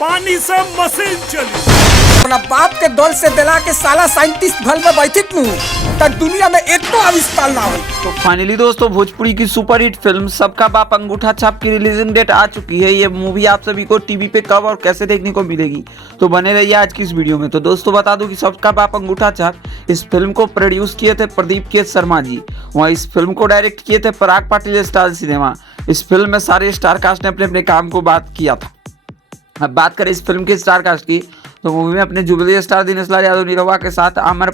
पानी से मशीन चली। अपना बाप के दल से दिला के साला साइंटिस्ट घर में बैठित नू तक दुनिया में एक तो आविष्कार ना हो। तो फाइनली दोस्तों भोजपुरी की सुपरहिट फिल्म सबका बाप अंगूठा छाप की रिलीजिंग डेट आ चुकी है। ये मूवी आप सभी को टीवी पे कब और कैसे देखने को मिलेगी, तो बने रहिए आज की इस वीडियो में। तो दोस्तों बता दूं कि सबका बाप अंगूठा छाप इस फिल्म को प्रोड्यूस किए थे प्रदीप के शर्मा जी, वहाँ इस फिल्म को डायरेक्ट किए थे पराग पाटिल स्टार सिनेमा। इस फिल्म में सारे स्टार कास्ट ने अपने अपने काम को बात किया था। अब बात करें इस फिल्म के स्टार कास्ट की, तो मूवी में अपने जुबली स्टार दिनेश लाल यादव निरहुआ के साथ अमर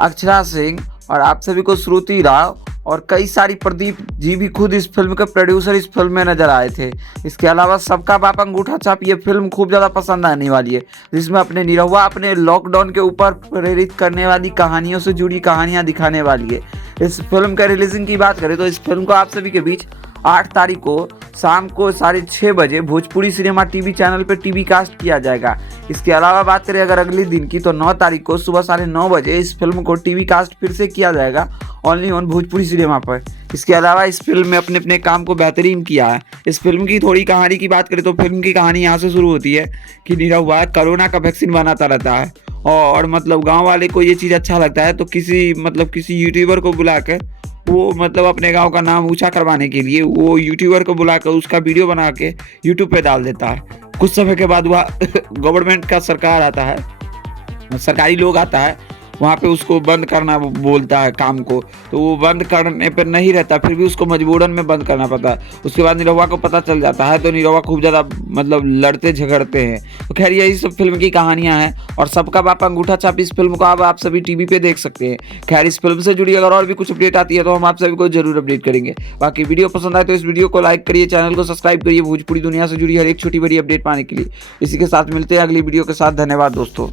अक्षरा सिंह और आप सभी को श्रुति राव और कई सारी प्रदीप जी भी खुद इस फिल्म के प्रोड्यूसर इस फिल्म में नजर आए थे। इसके अलावा सबका बाप अंगूठा छाप ये फिल्म खूब ज़्यादा पसंद आने वाली है, जिसमें अपने निरहुआ अपने लॉकडाउन के ऊपर प्रेरित करने वाली कहानियों से जुड़ी कहानियां दिखाने वाली है। इस फिल्म के रिलीजिंग की बात करें तो इस फिल्म को आप सभी के बीच 8 तारीख को शाम को 6:30 बजे भोजपुरी सिनेमा टीवी चैनल पर टीवी कास्ट किया जाएगा। इसके अलावा बात करें अगर अगले दिन की, तो 9 तारीख को सुबह 9:30 बजे इस फिल्म को टीवी कास्ट फिर से किया जाएगा ओनली ऑन भोजपुरी सिनेमा पर। इसके अलावा इस फिल्म में अपने अपने काम को बेहतरीन किया है। इस फिल्म की थोड़ी कहानी की बात करें तो फिल्म की कहानी यहाँ से शुरू होती है कि निरहुआ कोरोना का वैक्सीन बनाता रहता है और मतलब गाँव वाले को ये चीज़ अच्छा लगता है, तो किसी यूट्यूबर को बुला के वो अपने गांव का नाम ऊंचा करवाने के लिए वो यूट्यूबर को बुलाकर उसका वीडियो बना के यूट्यूब पे डाल देता है। कुछ समय के बाद वह गवर्नमेंट का सरकार आता है, सरकारी लोग आता है, वहाँ पे उसको बंद करना बोलता है काम को, तो वो बंद करने पर नहीं रहता, फिर भी उसको मजबूरन में बंद करना पड़ता है। उसके बाद निरहुआ को पता चल जाता है, तो निरहुआ खूब ज़्यादा लड़ते झगड़ते हैं। तो खैर यही सब फिल्म की कहानियाँ हैं और सबका बाप अंगूठा छाप इस फिल्म को आप सभी टीवी पे देख सकते हैं। खैर इस फिल्म से जुड़ी अगर और भी कुछ अपडेट आती है तो हम आप सभी को जरूर अपडेट करेंगे। बाकी वीडियो पसंद आए तो इस वीडियो को लाइक करिए, चैनल को सब्सक्राइब करिए भोजपुरी दुनिया से जुड़ी हर एक छोटी बड़ी अपडेट पाने के लिए। इसी के साथ मिलते हैं अगली वीडियो के साथ। धन्यवाद दोस्तों।